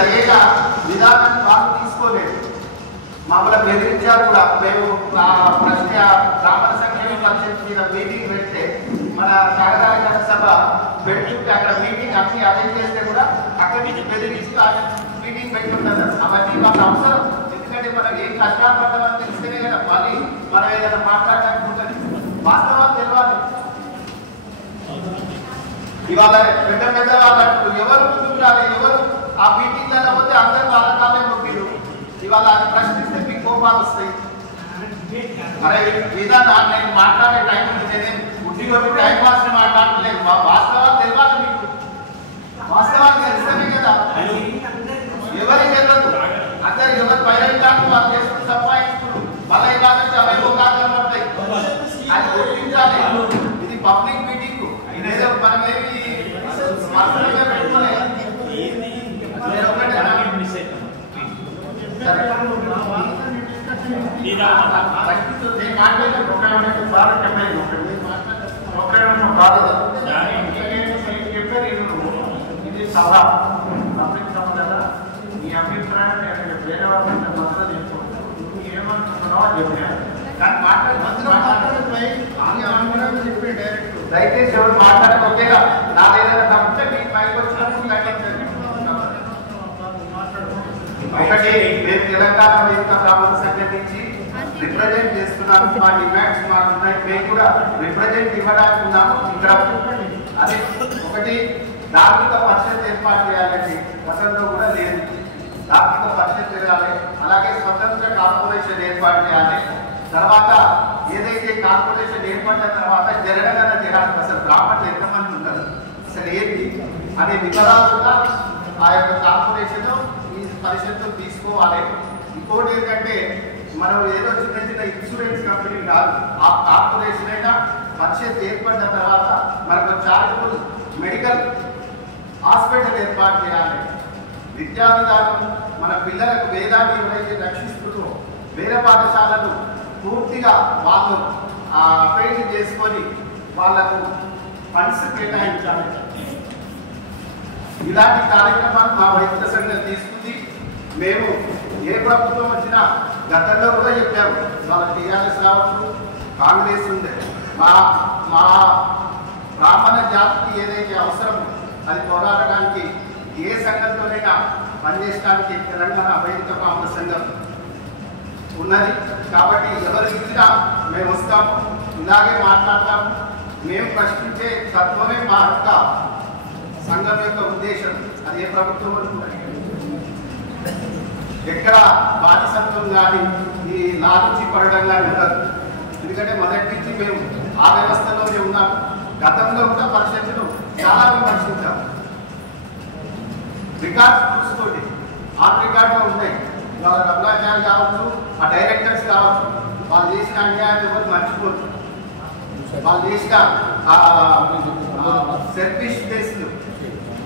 సరిగా విధానాన్ని వాళ్ళు తీసుకోలేదు. మమ్మల్ని బెదిరించారు కూడా. మేము ప్రశ్న బ్రాహ్మణ సంక్షేమ పరిషత్ మీద మీటింగ్ పెడితే మన సాగరాల సభ పెడుతుంటే అక్కడ మీటింగ్ అన్ని అటెండ్ చేస్తే కూడా అక్కడి నుంచి బెదిరించి మీటింగ్ పెట్టుకుంటారు. అవన్నీ మాకు అవసరం. ఎందుకంటే మనకి ఏం కష్టాలు పడ్డామని తెలిస్తేనే కదా మళ్ళీ మనం ఏదైనా మాట్లాడడానికి ఉంటుంది. వాస్తవాలు తెలియాలి. ఇవాళ పెద్ద పెద్ద వాళ్ళు ఎవరు ముందుకు రాలేదు, ఎవరు ఆ మీటింగ్ పోతే అందరూ వాళ్ళ కాలే మొక్కిరు. ఇవాళ అది ప్రశ్నిస్తే మీకు కోపాలు వస్తాయి. మరి విధానం నేను మాట్లాడే టైం నేనే ఉద్యోగం టైం పాస్ మాట్లాడలేదు. వాస్తవాలు తెలియాలి. మీకు వాస్తవాలు తెలిస్తేనే కదా. ఎవరికి తెలియదు. అందరు ఎవరు బయట వాళ్ళు చేసుకుని సంపాదించుకున్నారు. వాళ్ళ కాదంటే అవే అవకాశాలు పడతాయి. అది గుర్తించాలి. ఇది పబ్లిక్ మీటింగ్. ఇదేదో మనం ఏమి ఇది సభ పబ్లిక్ సభ కదా. ఈ అభిప్రాయాన్ని వేరే వాళ్ళ మద్దతు తీసుకోవచ్చు. నువ్వు ఏమనుకుంటున్నావో చెప్పాను. కానీ చెప్పి డైరెక్ట్ దయచేసి ఎవరు మాట్లాడకపోతేగా నా ఏదైనా తప్పితే మీకు పైకి వచ్చినప్పుడు లెక్కించండి. ఒకటి మేము తెలంగాణ వేదిక బ్రాహ్మణ సంఘం నుంచి రిప్రజెంట్ చేస్తున్నాము. మా డిమాండ్స్ మాకు ఉన్నాయి. మేము కూడా రిప్రజెంట్ ఇవ్వడానికి ఉన్నాము. ఇక్కడ అదే ఒకటి ధార్మిక పరిషత్ ఏర్పాటు చేయాలండి. గతంలో కూడా లేదు. ధార్మిక పరిషత్ చేయాలి. అలాగే స్వతంత్ర కార్పొరేషన్ ఏర్పాటు చేయాలి. తర్వాత ఏదైతే కార్పొరేషన్ ఏర్పడిన తర్వాత జరగదన్న చేయాలి. అసలు బ్రాహ్మణులు ఎంతమంది ఉన్నారు, అసలు ఏంటి అనే వివరాలుగా ఆ యొక్క కార్పొరేషన్ ఈ పరిషత్తు తీసుకోవాలి. ఇంకోటి ఏంటంటే మనం ఏదో చిన్న చిన్న ఇన్సూరెన్స్ కంపెనీ కాదు. ఆ కార్పొరేషన్ అయినా పరిషత్ ఏర్పడిన తర్వాత మనకు చారిటబుల్ మెడికల్ హాస్పిటల్ ఏర్పాటు చేయాలి. విద్యా విధానం మన పిల్లలకు వేదాన్ని ఎవరైతే రక్షిస్తుందో వేద పాఠశాలను పూర్తిగా వాళ్ళు అప్లైట్ చేసుకొని వాళ్ళకు ఫండ్స్ కేటాయించాలి. ఇలాంటి కార్యక్రమాలు మా వైద్య సంఘం తీసుకుంది. మేము ఏ ప్రభుత్వం వచ్చినా గతంలో కూడా చెప్పాము. వాళ్ళ టీఆర్ఎస్ రావచ్చు, కాంగ్రెస్ ఉంది. మా మా బ్రాహ్మణ జాతికి ఏదైతే అవసరమో అది పోరాడడానికి ఏ సంఘంతోనైనా పనిచేయడానికి తెలంగాణ వైదిక బ్రాహ్మణ సంఘం ఉన్నది. కాబట్టి ఎవరు ఇచ్చినా మేము వస్తాము, ఇలాగే మాట్లాడతాము. మేము ప్రశ్నించే తత్వమే మా యొక్క సంఘం యొక్క ఉద్దేశం. అది ఏ ప్రభుత్వం అనుకుంటుంది. ఎక్కడ బాధిసత్వం కానీ ఈ లాలూచి పడడం కానీ ఉండదు. ఎందుకంటే మొదటి నుంచి మేము ఆ వ్యవస్థలోనే ఉన్నాము. గతంలో కూడా పరిషత్తును చాలా విమర్శించాము. రికార్డ్స్ చూసుకోండి, ఆన్ రికార్డులో ఉన్నాయి. వాళ్ళ రమణాచార్య కావచ్చు, ఆ డైరెక్టర్స్ కావచ్చు, వాళ్ళు చేసిన అన్యాయాన్ని ఎవరు మర్చిపోతుంది. వాళ్ళు చేసిన సెల్ఫిష్ కేసులు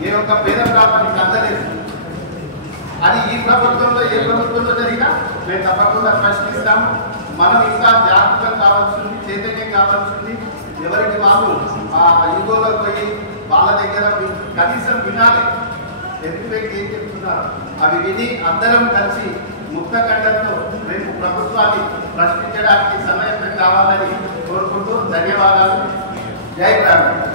ఏ ఒక్క పేద ప్రాంతానికి అందలేదు. అది ఈ ప్రభుత్వంలో ఏ ప్రభుత్వంలో జరిగినా మేము తప్పకుండా ప్రశ్నిస్తాము. మనం ఇంకా జాగ్రత్తలు కావాల్సింది, చైతన్యం కావాల్సింది. ఎవరికి వాళ్ళు ఈగోలో పోయి వాళ్ళ దగ్గర కనీసం వినాలి. ఎదుటి వ్యక్తి ఏం చెప్తున్నారు అవి విని అందరం కలిసి ముక్త కంఠంతో మేము ప్రభుత్వాన్ని ప్రశ్నించడానికి సమయం కావాలని కోరుకుంటూ ధన్యవాదాలు. జై బ్రాహ్మణ.